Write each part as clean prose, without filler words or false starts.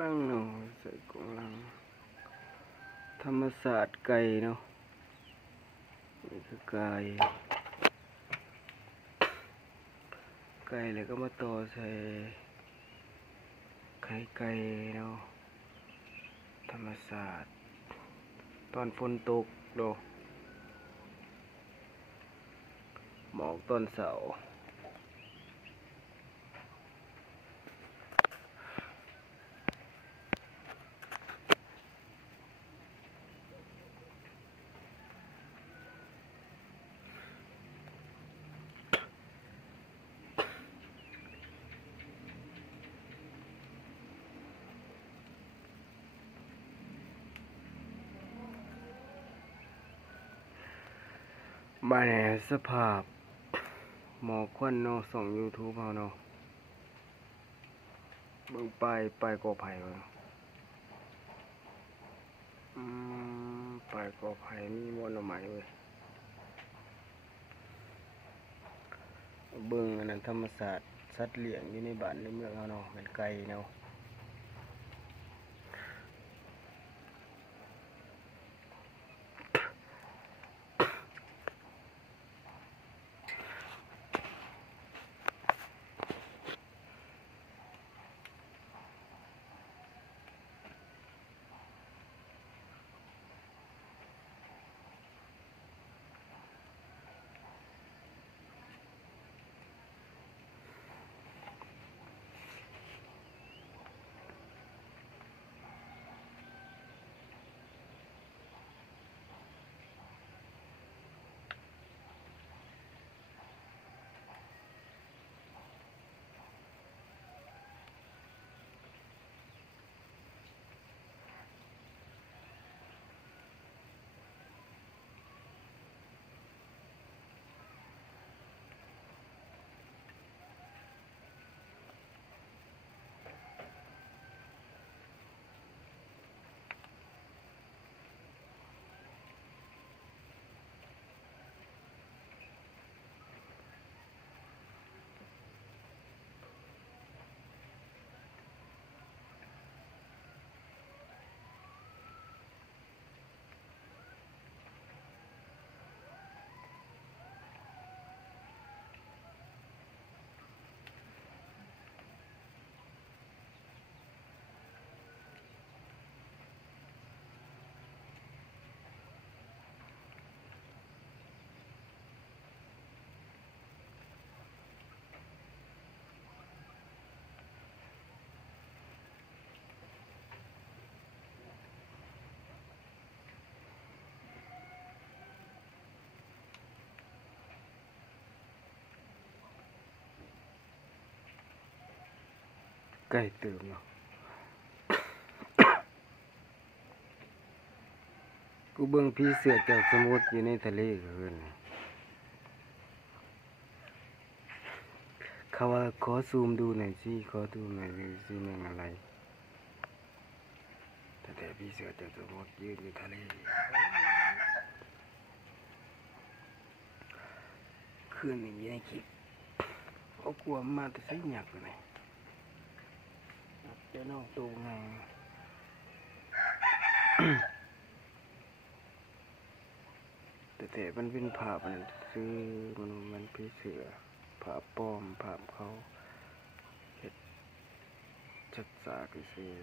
ลังเนาะใส่กำลังธรรมศาสตร์ไก่เนาะนี่คือไก่แล้วก็มาต่อใส่ไข่ไก่เนาะธรรมศาสตร์ตอนฝนตกเนาะหมอกต้นเสามาแหน่สภาพหมอกควันเนาะส่อง YouTube เฮาเนาะเบิ่งป้ายกอไผ่เนาะป้ายกอไผ่มีบ่หน่อไม้เว้ยเบิ่งอันนั้นธรรมศาสตร์สัตว์เลี้ยงอยู่ในบ้านในเมืองเฮาเนาะเป็นไก่เนาะไก่เติมเนาะ กูเบิ่งพี่เสือแก้วสมุทรอยู่ในทะเลคืนเขาว่าขอซูมดูหน่อยสิขอดูหน่อยสิแม่งอะไรแต่พี่เสือแก้วสมุทรยืนอยู่ทะเลคืนนี้มีในคลิปเขากลัวมาแต่ใส่หยักเลยเดี๋ยวน้องตูไงแต่มันเป็นภาพมันคือมันพี่เสือภาพปลอมภาพเขาเฮ็ดจัดสากซื่อ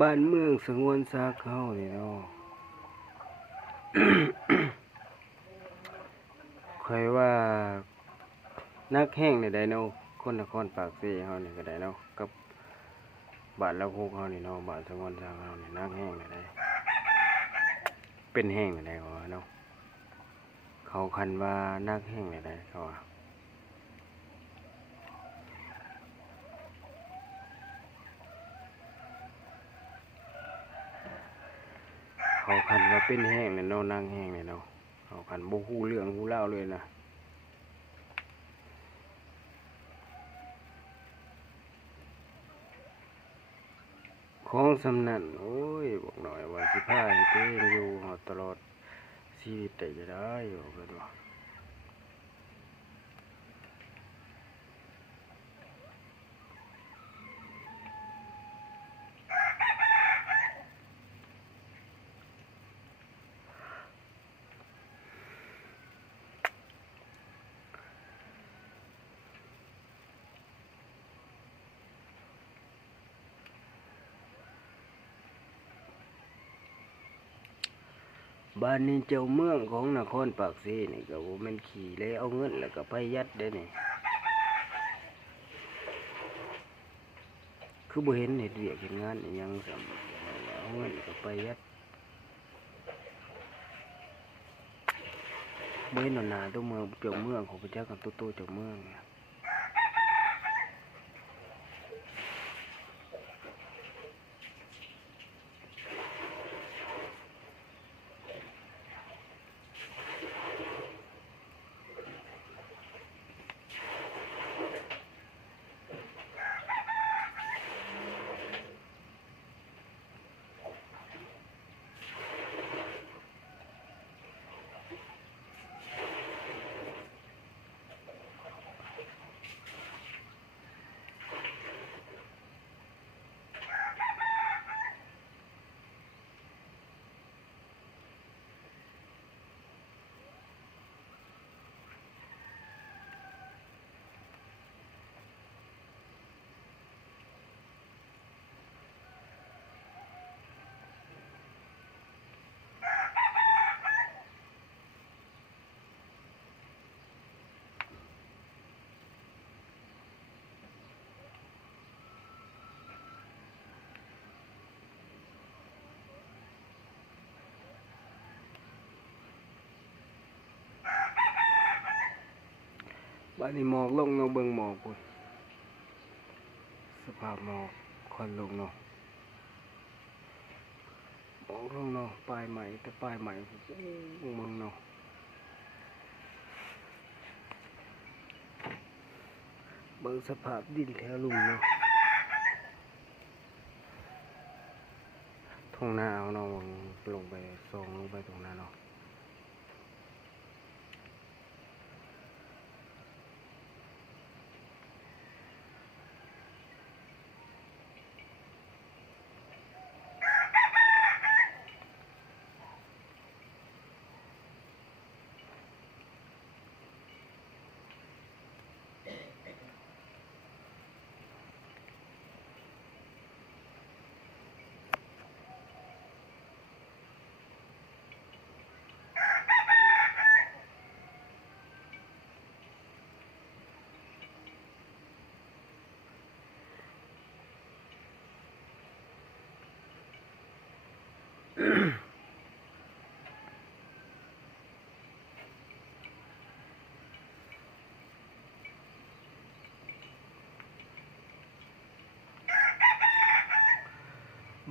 บ้านเมืองสงวนซากเฮานี่เนาะ ค่อยว่านักแห้งนี่ได้เนาะคนนครปากสีเฮานี่ก็ได้เนาะกับบ้านละโคกเฮานี่เนาะบ้านสงวนซากเฮานี่นักแห้งนี่ได้เป็นแห้งนี่ได้ว่าเนาะเขาคันว่านักแห้งนี่ได้เขาว่าเขาคันว่าเป็นแห้งนี่เนาะนักแห้งนี่เนาะเขาคันบ่ฮู้เรื่องฮู้ราวเลยนะของสำนั้นโอ้ยบอกหน่อยว่าสิพาให้ตัวเองอยู่ตลอดชีวิตได้จะได้อยู่เพิ่นว่าบ้านนี้เจ้าเมืองของนครปากสีนี่ก็บ่แม่นขี่เลยเอาเงินแล้วก็ไปยัดเด้นี่คือบ่เห็นเฮ็ดเวียกเฮ็ดงานอิหยังซ้ํเอาเงินก็ไปยัดบ่เห็นหน้าตัวเมืองเจ้าเมืองของพระเจ้ากับโตๆเจ้าเมืองบ้านนี้หมอกลงเนาะเบิ่งหมอกพุ่นสภาพหมอกควันลงเนาะหมอกลงเนาะปลายใหม่แต่ปลายใหม่เมืองเนาะเบิ่งสภาพดินแถวลุ่มเนาะทุ่งนาเอาเนาะลงไปส่งลงไปตรงนั้นเนาะ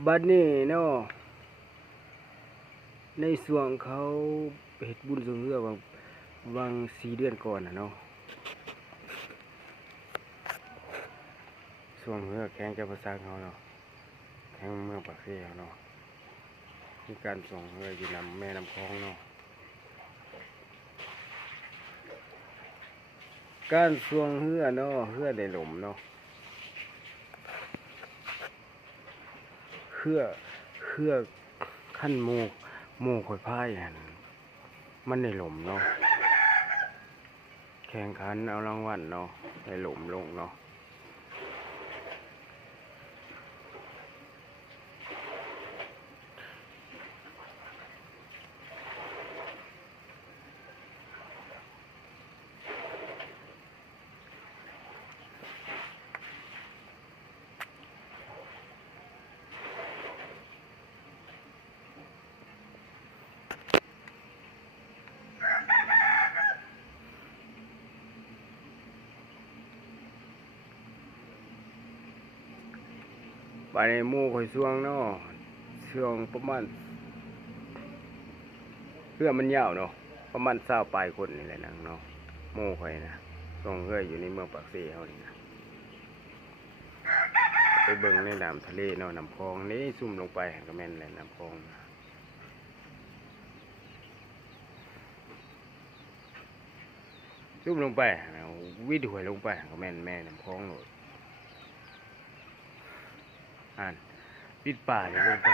บัดนี้เนาะในส่วนเขาเฮ็ดบุญสงเรือวาง4 เดือนก่อนน่ะเนาะส่วนเรือแข่งกับภาษาเขาเนาะแข่งเมืองปากเสียเนาะมีการส่งเรืออยู่นำแม่น้ำคลองเนาะการส่วงเรือเนาะเรือได้หล่มเนาะเฮือขั้นหมู่ข่อยพายหั่นมันได้หล่มเนาะแข่งขันเอารางวัลเนาะได้หล่มลงเนาะ ในหมู่ข่อยช่วงเนาะช่วงประมาณเรือมันยาวเนาะประมาณ20ปลายคนนี่แหละนังเนาะหมู่ข่อยนะส่งเรืออยู่ในเมืองปากเซ่เฮานี่นะไปเบิ่งในน้ำทะเลเนาะน้ำคลองนี่ซุ่มลงไปก็แม่นแหละน้ำคลองซุ่มลงไปวิดหวยลงไปก็แม่นแม่น้ำคลองโหลดปิดป่าเนี่ยลงไป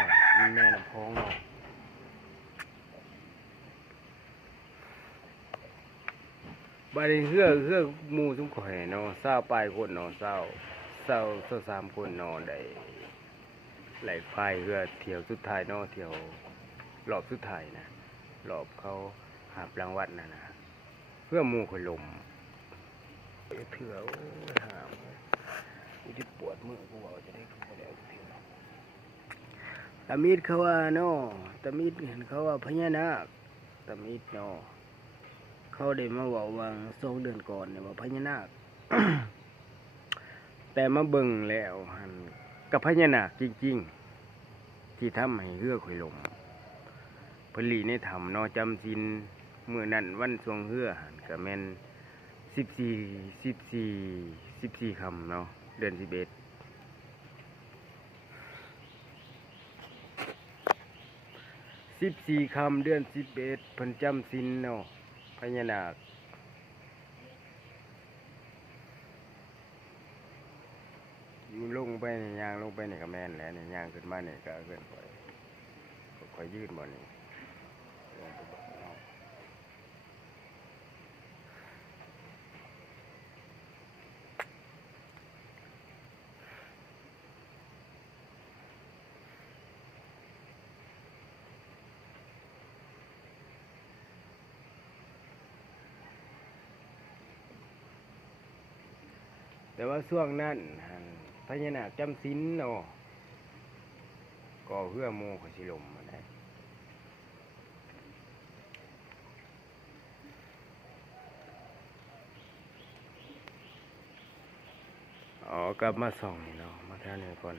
แม่น้ำคลองเนาะบาดนี้เฮือหมู่ซุ่มข่อยเนาะ20ปลายคนเนาะ23คนเนาะได้ไหลพายเรือเที่ยวสุดท้ายเนาะเที่ยวรอบสุดท้ายนะรอบเขาหาบรางวัลนะเพื่อหมู่ข่อยลมเถื่อโอ้ยหามกูที่ปวดมือกูว่าจะได้กูแล้วเถื่อตามิดเขาว่าเนาะตามิดเห็นเขาว่าพญานาคตามิดเนาะเขาได้มาเว้าวาง2 เดือนก่อนเนี่ยว่าพญานาค แต่มาเบิ่งแล้วหันกับพญานาคจริงๆที่ทำให้เรือข่อยลมเพิ่นหลีในถ้ำเนาะจำศีลมื้อนั้นวันสวงเรือหันก็แม่น14คำเนาะเดือน11 14คำเดือน11เพิ่นจำศีลเนาะพญานาคลงไปนี่ย่างลงไปนี่ก็แม่นแหละนี่ย่างขึ้นมานี่ก็เกินไปค่อยยืดบ่นี่แต่ว่าช่วงนั้นพญานาคจำศีลเนาะก็เพื่อหมู่เขาสิลมมาได้อ๋อกลับมาส่องนี่เนาะมาท่านี้ก่อน